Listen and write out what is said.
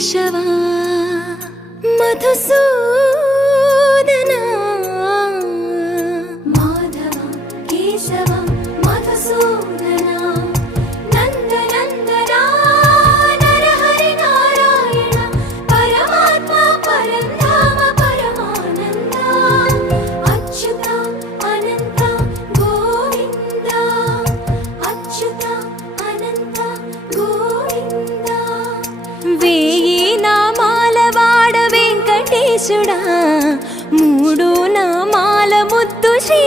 కేశవా మధుసూదనా మాధవ కేశవ మధుసూదనా నందనందనా నరహరి నారాయణ పరమాత్మ పరంధామ పరమానంద అచ్యుత అనంత గోవింద అచ్యుత అనంత గోవింద వేయి నామాల వాడ వెంకటేశుడా మూడు నామాల ముద్దు శ్రీ